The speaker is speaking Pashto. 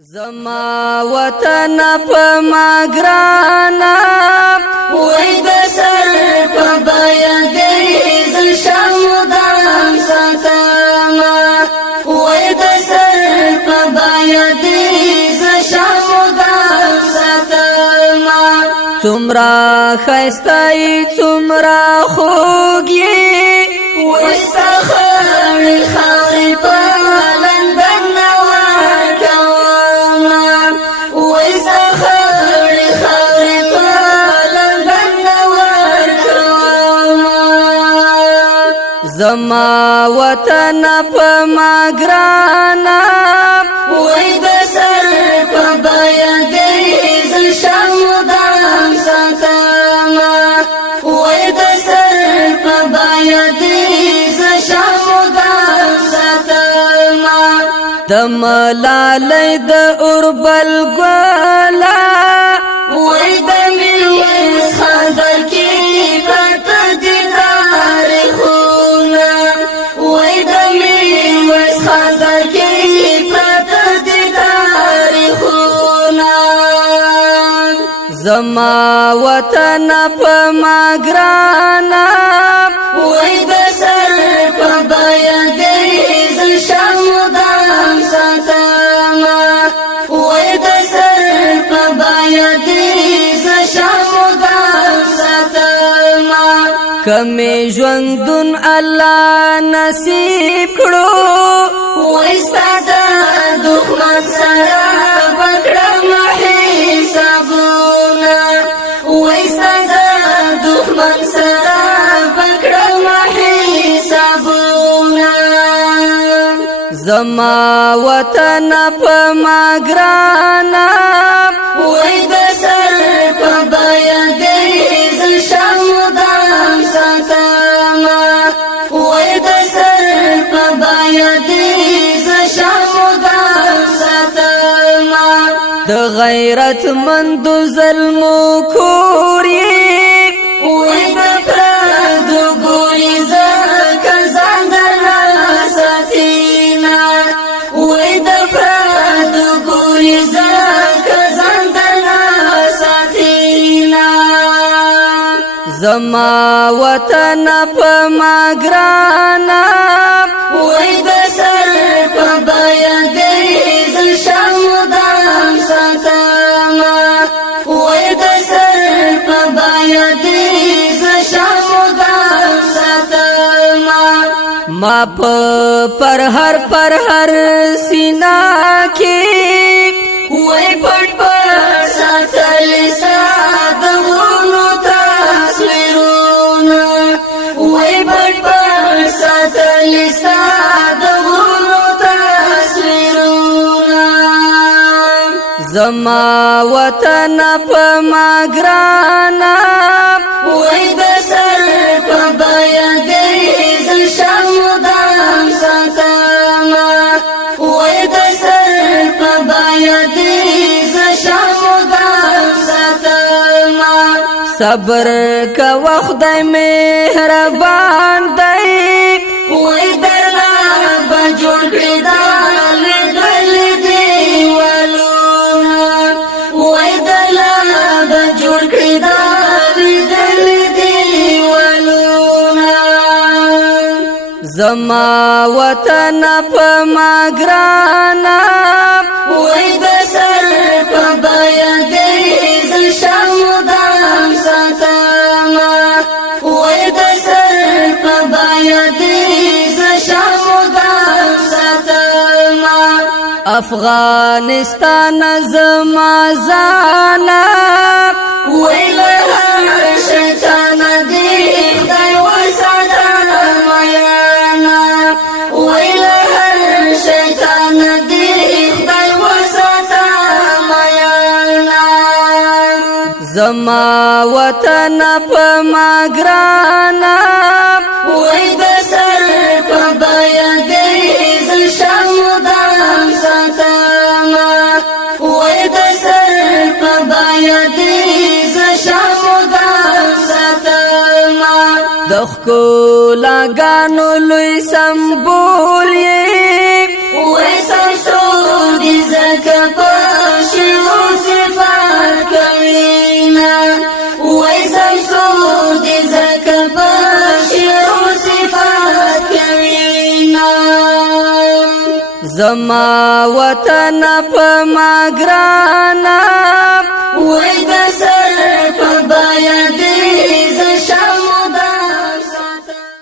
زما وطن په ما ګرانا وای د سر په بیا دې ز شمدان ساتما وای د سر په بیا دې ز شمدان ساتما څومره خستای څومره خوږی واستخر خاري په زما وطن په ما ګرانا وای د سر په بیا دې ز شمدان ساتما وای د سر په بیا دې ز شمدان ساتما د ملالۍ د اوربل ګلا وای د میرویس خاندان کې پته دي زما وطن په ما ګرانا وای د سر په بیا دې ز شمدان ساتما وای د سر په بیا دې ز شمدان ساتما کمه ژوندون الله نصیب کړو وای ستاسو دښمن سره بکړم حسابونه وای ستاسو دښمن سره بکړم حسابونه زما وطن په ما ګرانا وای د سر په بیا دې ز شمدان ساتما وای د سر په بیا دې ز شمدان ساتما د غیرت مند ظلم کوری وای د پردو ګوري زکه ځان درنا ساتینا وای د پردو ګوري زکه ځان درنا ساتینا زما وطن په ما ګرانا وای د سر په بیا دې ز شمدان ساتما وای د سر په بیا دې ز شمدان ساتما ما پر هر سینا کې وای پټ پټ ساتل سادهونو تصویرونه وای پټ پټ ساتل سادهونو تصویرونه زما وطن په ما ګرانا وای د سر په بیا دې ز شمدان ساتما وای د سر په بیا دې ز شمدان ساتما صبر کا وخت مهربان دی وای درلا به جوړ کړی دا لګل دیوالونه وای درلا به جوړ کړی دا لګل دیوالونه زما وطن په ما ګرانا وای د سر په بیا دې ز شمدان ساتما وای د سر په بیا دې ز شمدان ساتما افغانستان زما زانا وای له هر شیطان دې خدای وساتما یانا وای له هر شیطان دې خدای وساتما یانا زما وطن په ما ګرانا وای د سر په بیا دې ز شمدان ساتما وای د سر په بیا دې ز شمدان ساتما د ښکلا ګانو لوی سمبول یې وای سمسو دې زکه زما وطن په ما ګرانا